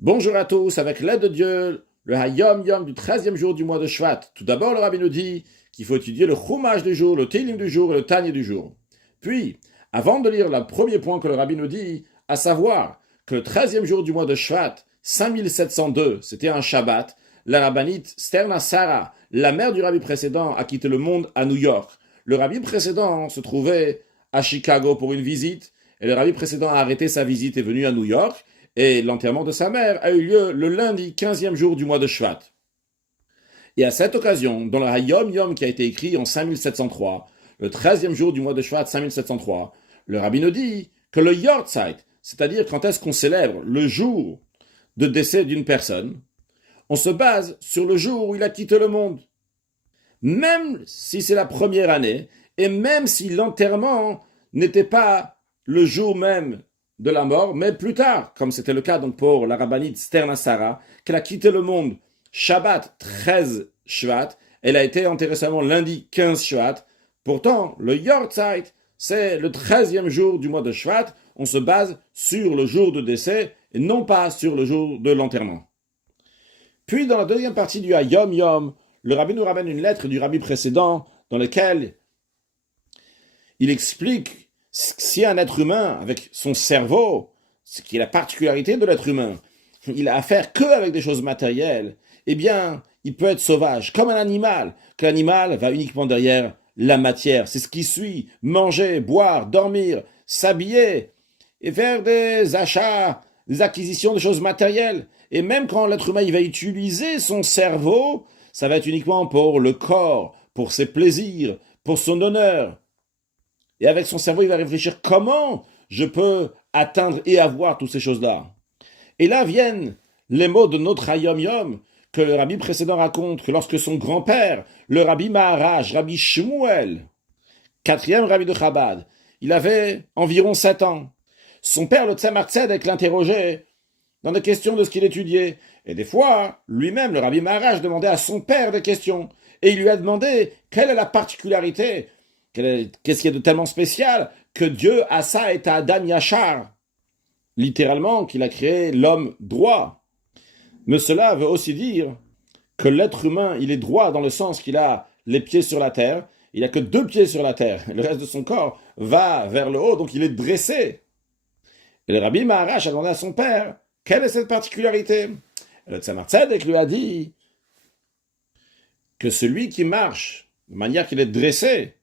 Bonjour à tous, avec l'aide de Dieu, le Hayom Yom du 13e jour du mois de Shvat. Tout d'abord, le Rabbi nous dit qu'il faut étudier le Chumash du jour, le Télim du jour et le Tanya du jour. Puis, avant de lire le premier point que le Rabbi nous dit, à savoir que le 13e jour du mois de Shvat, 5702, c'était un Shabbat, la rabbinite Sterna Sarah, la mère du Rabbi précédent, a quitté le monde à New York. Le Rabbi précédent se trouvait à Chicago pour une visite, et le Rabbi précédent a arrêté sa visite et est venu à New York. Et l'enterrement de sa mère a eu lieu le lundi 15e jour du mois de Shvat. Et à cette occasion, dans le Hayom Yom qui a été écrit en 5703, le 13e jour du mois de Shvat 5703, le rabbin nous dit que le Yortzeit, c'est-à-dire quand est-ce qu'on célèbre le jour de décès d'une personne, on se base sur le jour où il a quitté le monde. Même si c'est la première année, et même si l'enterrement n'était pas le jour même de la mort, mais plus tard, comme c'était le cas donc pour la rabbinite Sterna Sarah, qu'elle a quitté le monde Shabbat 13 Shvat, elle a été enterrée seulement lundi 15 Shvat. Pourtant, le Yortzeit, c'est le 13e jour du mois de Shvat, on se base sur le jour de décès et non pas sur le jour de l'enterrement. Puis dans la deuxième partie du Hayom Yom, le rabbi nous ramène une lettre du rabbi précédent dans laquelle il explique si un être humain, avec son cerveau, ce qui est la particularité de l'être humain, il a affaire que avec des choses matérielles, eh bien, il peut être sauvage, comme un animal, que l'animal va uniquement derrière la matière. C'est ce qui suit, manger, boire, dormir, s'habiller, et faire des achats, des acquisitions de choses matérielles. Et même quand l'être humain il va utiliser son cerveau, ça va être uniquement pour le corps, pour ses plaisirs, pour son honneur. Et avec son cerveau, il va réfléchir comment je peux atteindre et avoir toutes ces choses-là. Et là viennent les mots de notre Hayom Yom que le rabbi précédent raconte que lorsque son grand-père, le rabbi Maharaj, rabbi Shmuel, quatrième rabbi de Chabad, il avait environ 7 ans. Son père, le Tzemar Tzedek, l'interrogeait dans des questions de ce qu'il étudiait. Et des fois, lui-même, le rabbi Maharaj, demandait à son père des questions. Et il lui a demandé quelle est la particularité, qu'est-ce qu'il y a de tellement spécial que Dieu a ça et à Adam Yachar, littéralement qu'il a créé l'homme droit. Mais cela veut aussi dire que l'être humain, il est droit dans le sens qu'il a les pieds sur la terre, il n'a que 2 pieds sur la terre, le reste de son corps va vers le haut, donc il est dressé. Et le rabbi Maharaj a demandé à son père, quelle est cette particularité? Et le Tzemar Tzedek lui a dit que celui qui marche de manière qu'il est dressé,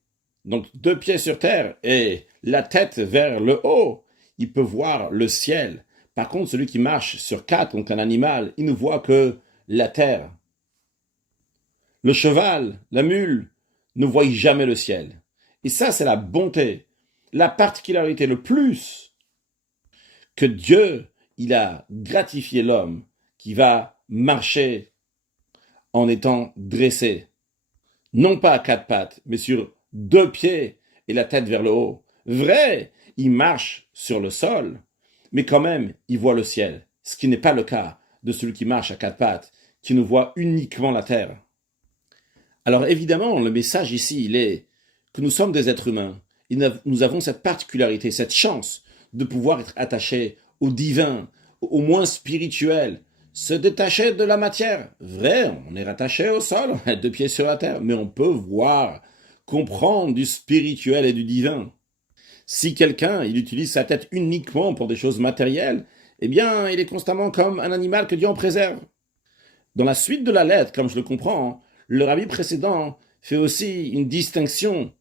donc 2 pieds sur terre et la tête vers le haut, il peut voir le ciel. Par contre, celui qui marche sur 4, donc un animal, il ne voit que la terre. Le cheval, la mule, ne voit jamais le ciel. Et ça, c'est la bonté, la particularité, le plus que Dieu, il a gratifié l'homme qui va marcher en étant dressé. Non pas à 4 pattes, mais sur 2 pieds et la tête vers le haut. Vrai, il marche sur le sol, mais quand même, il voit le ciel, ce qui n'est pas le cas de celui qui marche à 4 pattes, qui ne voit uniquement la terre. Alors évidemment, le message ici, il est que nous sommes des êtres humains, et nous avons cette particularité, cette chance de pouvoir être attachés au divin, au moins spirituel, se détacher de la matière. Vrai, on est rattaché au sol, on a 2 pieds sur la terre, mais on peut voir, comprendre du spirituel et du divin. Si quelqu'un, il utilise sa tête uniquement pour des choses matérielles, eh bien, il est constamment comme un animal que Dieu en préserve. Dans la suite de la lettre, comme je le comprends, le rabbi précédent fait aussi une distinction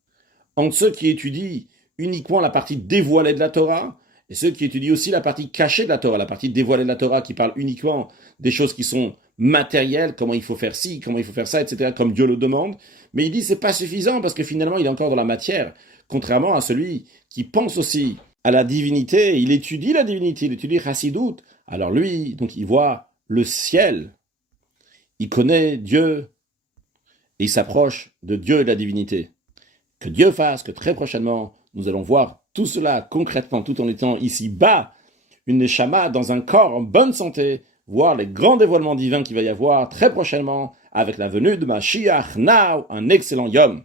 entre ceux qui étudient uniquement la partie dévoilée de la Torah et ceux qui étudient aussi la partie cachée de la Torah, la partie dévoilée de la Torah qui parle uniquement des choses qui sont matérielles, comment il faut faire ci, comment il faut faire ça, etc., comme Dieu le demande. Mais il dit que c'est pas suffisant parce que finalement il est encore dans la matière, contrairement à celui qui pense aussi à la divinité, il étudie la divinité, il étudie Chassidut. Alors lui, donc il voit le ciel, il connaît Dieu et il s'approche de Dieu et de la divinité. Que Dieu fasse que très prochainement, nous allons voir tout cela concrètement, tout en étant ici bas, une neshama dans un corps en bonne santé, voir les grands dévoilements divins qu'il va y avoir très prochainement avec la venue de Mashiach. Now, un excellent Yom.